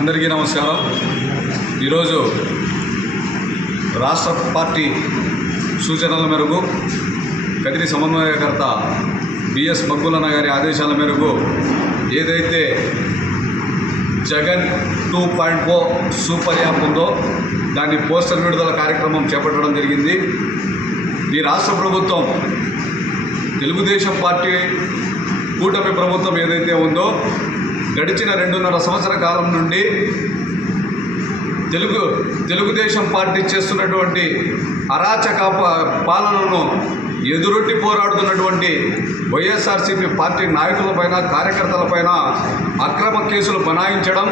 అందరికీ నమస్కారం. ఈరోజు రాష్ట్ర పార్టీ సూచనల మేరకు కదిరి సమన్వయకర్త బిఎస్ మగ్గులన్న గారి ఆదేశాల మేరకు ఏదైతే జగన్ 2.0 సూపర్ యాప్ ఉందో దాన్ని పోస్టర్ విడుదల కార్యక్రమం చేపట్టడం జరిగింది. ఈ రాష్ట్ర ప్రభుత్వం తెలుగుదేశం పార్టీ కూటమి ప్రభుత్వం ఏదైతే ఉందో గడిచిన 2.5 సంవత్సర కాలం నుండి తెలుగుదేశం పార్టీ చేస్తున్నటువంటి అరాచక పాలనను ఎదురొట్టి పోరాడుతున్నటువంటి వైఎస్ఆర్సీపీ పార్టీ నాయకులపైన కార్యకర్తలపైన అక్రమ కేసులు బనాయించడం,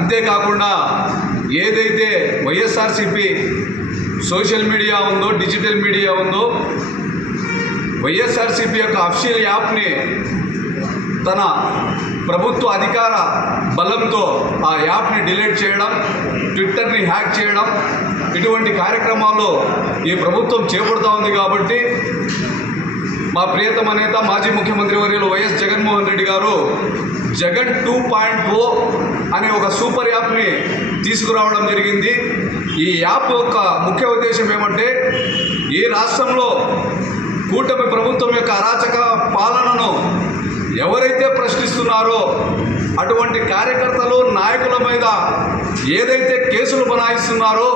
అంతేకాకుండా ఏదైతే వైఎస్ఆర్సీపీ సోషల్ మీడియా ఉందో, డిజిటల్ మీడియా ఉందో, వైఎస్ఆర్సీపీ యొక్క అఫీషియల్ యాప్ని తన ప్రభుత్వ అధికార బలంతో ఆ యాప్ని డిలీట్ చేయడం, ట్విట్టర్ని హ్యాక్ చేయడం, ఇటువంటి కార్యక్రమాలు ఈ ప్రభుత్వం చేపడుతూ ఉంది. కాబట్టి మా ప్రియతమ నేత మాజీ ముఖ్యమంత్రి వర్యులు వైఎస్ జగన్మోహన్ రెడ్డి గారు జగన్ 2.0 అనే ఒక సూపర్ యాప్ని తీసుకురావడం జరిగింది. ఈ యాప్ యొక్క ముఖ్య ఉద్దేశం ఏమంటే, ఈ రాష్ట్రంలో కూటమి ప్రభుత్వం యొక్క అరాచక పాలనను ఎవరైతే ప్రశ్నిస్తున్నారో అటువంటి కార్యకర్తలు నాయకుల మీద ఏదైతే కేసులు బనాయిస్తున్నారో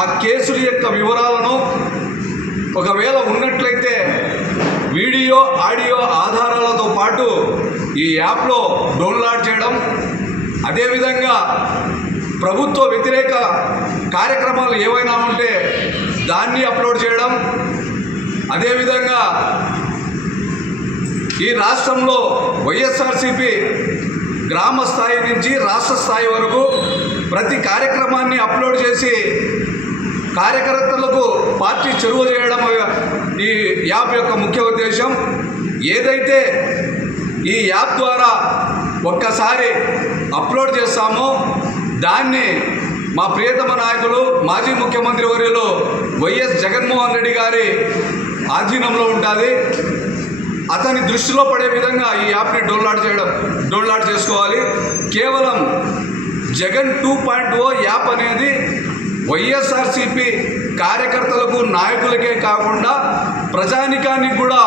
ఆ కేసుల యొక్క వివరాలను ఒకవేళ ఉన్నట్లయితే వీడియో ఆడియో ఆధారాలతో పాటు ఈ యాప్లో డౌన్లోడ్ చేయడం, అదేవిధంగా ప్రభుత్వ వ్యతిరేక కార్యక్రమాలు ఏవైనా ఉంటే దాన్ని అప్లోడ్ చేయడం, అదేవిధంగా ఈ రాష్ట్రంలో వైఎస్ఆర్సీపీ గ్రామ స్థాయి నుంచి రాష్ట్ర స్థాయి వరకు ప్రతి కార్యక్రమాన్ని అప్లోడ్ చేసి కార్యకర్తలకు పార్టీ చెరువ చేయడం ఈ యాప్ యొక్క ముఖ్య ఉద్దేశం. ఏదైతే ఈ యాప్ ద్వారా ఒక్కసారి అప్లోడ్ చేస్తామో దాన్ని మా ప్రియతమ నాయకులు మాజీ ముఖ్యమంత్రి వర్యులు వైఎస్ జగన్మోహన్ రెడ్డి గారి ఆధీనంలో ఉంటుంది. అతని దృష్టిలో పడే విధంగా ఈ యాప్ని డౌన్లోడ్ చేసుకోవాలి. కేవలం జగన్ 2.0 యాప్ అనేది వైఎస్ఆర్సీపీ కార్యకర్తలకు నాయకులకే కాకుండా ప్రజానికానికి కూడా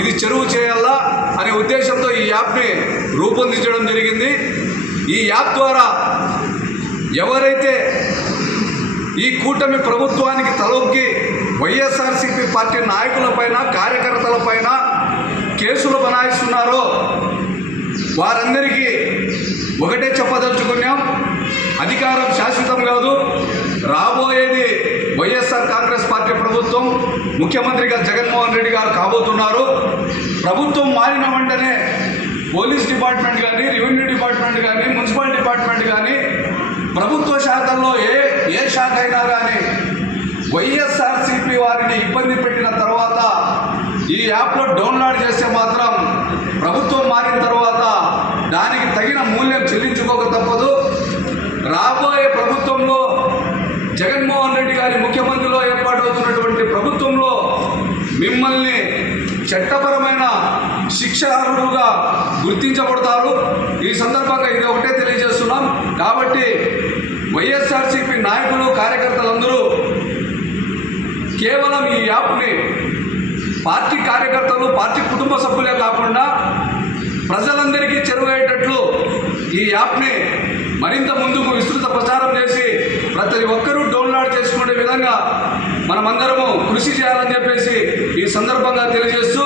ఇది చెరువు చేయాలా అనే ఉద్దేశంతో ఈ యాప్ని రూపొందించడం జరిగింది. ఈ యాప్ ద్వారా ఎవరైతే ఈ కూటమి ప్రభుత్వానికి తలొగ్గి వైఎస్ఆర్సీపీ పార్టీ నాయకులపైన కార్యకర్తలపైన కేసులు బనాయిస్తున్నారో వారందరికీ ఒకటే చెప్పదలుచుకున్నాం, అధికారం శాశ్వతం కాదు. రాబోయేది వైఎస్ఆర్ కాంగ్రెస్ పార్టీ ప్రభుత్వం, ముఖ్యమంత్రిగా జగన్మోహన్ రెడ్డి గారు కాబోతున్నారు. ప్రభుత్వం మారిన వెంటనే పోలీస్ డిపార్ట్మెంట్ కానీ, రెవెన్యూ డిపార్ట్మెంట్ కానీ, మున్సిపల్ డిపార్ట్మెంట్ కానీ, ప్రభుత్వ శాఖల్లో ఏ శాఖ అయినా కానీ వైఎస్ఆర్సీపీ వారిని ఇబ్బంది పెట్టిన తర్వాత ఈ యాప్లో డౌన్లోడ్ చేస్తే మాత్రం ప్రభుత్వం మారిన తర్వాత దానికి తగిన మూల్యం చెల్లించుకోక తప్పదు. రాబోయే ప్రభుత్వంలో జగన్మోహన్ రెడ్డి గారి ముఖ్యమంత్రిలో ఏర్పాటవుతున్నటువంటి ప్రభుత్వంలో మిమ్మల్ని చట్టపరమైన శిక్షార్హులుగా గుర్తించబడతారు. ఈ సందర్భంగా ఇది ఒకటే తెలియజేస్తున్నాం. కాబట్టి వైఎస్ఆర్సీపీ నాయకులు కార్యకర్తలందరూ కేవలం ఈ యాప్ని పార్టీ కార్యకర్తలు, పార్టీ కుటుంబ సభ్యులే కాకుండా ప్రజలందరికీ చెరువయ్యేటట్లు ఈ యాప్ని మరింత ముందుకు విస్తృత ప్రచారం చేసి ప్రతి ఒక్కరూ డౌన్లోడ్ చేసుకునే విధంగా మనమందరము కృషి చేయాలని చెప్పేసి ఈ సందర్భంగా తెలియజేస్తూ